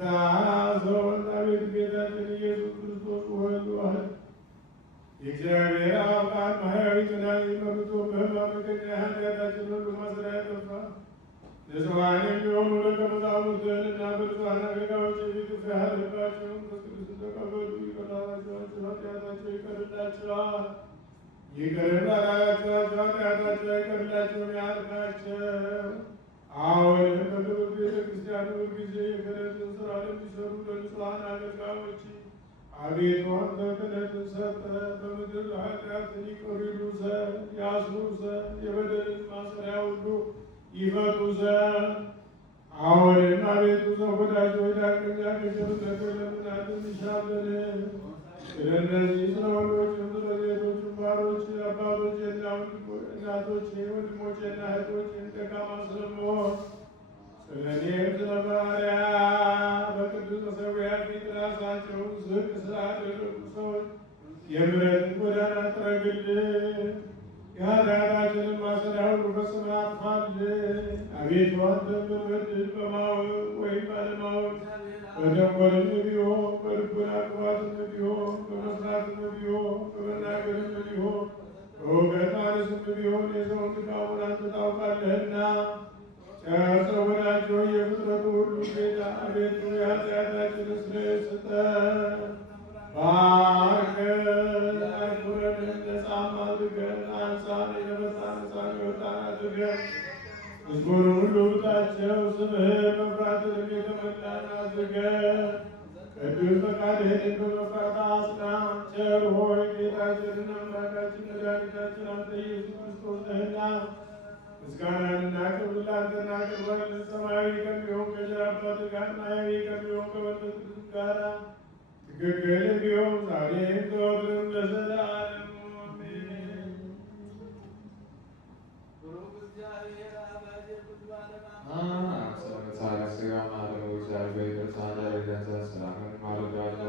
ሰውን አቤቱ ጌታችን ኢየሱስ ክርስቶስ ወልድ ዋህድ የእግዚአብሔር አብ ቃል ማህያዊ ጥናት መርቶ በሕማም ምክንያት ኃጢአታችን ሁሉ ማሰሪያ ያጠፋ ለሰዋን የሚሆኑ ደቀ መዛሙርትህንና በብዙኃን አገልጋዮች ፊት ያህልባቸውን በቅዱስ ተቀበሉ። ይቀርላቸዋል፣ ኃጢአታቸው ይቀርላቸዋል። ይቅር እንዳላላቸው ኃጢአታቸው አይቀርላቸውም ያልካቸው አሁንም በክብር ቤተ ክርስቲያን ሁልጊዜ የክህነትን ሥራ ለሚሰሩ ለንጹሐን አገልጋዮች አቤቱ አንተ ክህነትን ሰጠህ። በምድር ኃጢአትን ይቅር ይሉ ዘንድ ያስሩ ዘንድ የበደልን ማሰሪያ ሁሉ ይፈቱ ዘንድ አሁንም አቤቱ ሰው ወዳጆች ዳግመኛ ከቸርነትህ ለምናትን እንሻለን። ስለ እነዚህ ስለ ወንዶችም ስለ ሴቶችም ባሮች አባቶችና እናቶች ወንድሞችና እህቶች ደካማ ስለምሆን ስለ እኔም ስለ ባሪያ በቅዱስ መሠዊያ ፊት ራሳቸውን ዝቅ ስላደረጉ ሰዎች የምሕረትን ጎዳና ጥረግልን። የኃጢአታችንን ማሰሪያ ሁሉ ፈጽመህ አጥፋልን። አቤቱ አንተ ብንበድል በማወቅ ወይም ባለማወቅ በተንኮልም ቢሆን በልቡና ክፋትም ቢሆን በመስራትም ቢሆን በመናገርም ቢሆን በእውቀት ማነስም ቢሆን የሰውን ድካሙን አንተ ታውቃለህና ቸር ሰውናቸው የፍጥረቱ ሁሉ ጌታ አቤቱ የኃጢአታችንን ስርየት ስጠን። ባርከን አክብረንም ነፃም አድርገን አንሳን የተፈታን ነፃን የወጣን አድርገን ሕዝቡን ሁሉ ውጣቸው ስምህን መፍራትንም የተመላን አድርገን ቅዱስ ፈቃድህን በመፍራት አጽናን። ቸር ሆይ ጌታችንና አምላካችን መድኃኒታችን አንተ ኢየሱስ ክርስቶስ ነህና ምስጋናንና ክብር ላንተ እናቀርባለን። ሰማያዊ ከሚሆን ከቸር አባትህ ጋር ማያዊ ከሚሆን ከመንፈስ ቅዱስ ጋር ትክክል ቢሆን ዛሬም ዘወትርም ለዘላለሙ አሜን። ብሩክ እግዚአብሔር አባቴ ብዙ ዓለም ስለምሳሌ ሥጋ ማለው እግዚአብሔር ተሳዳሪ ገንዘብ ስላምን ማለዳለ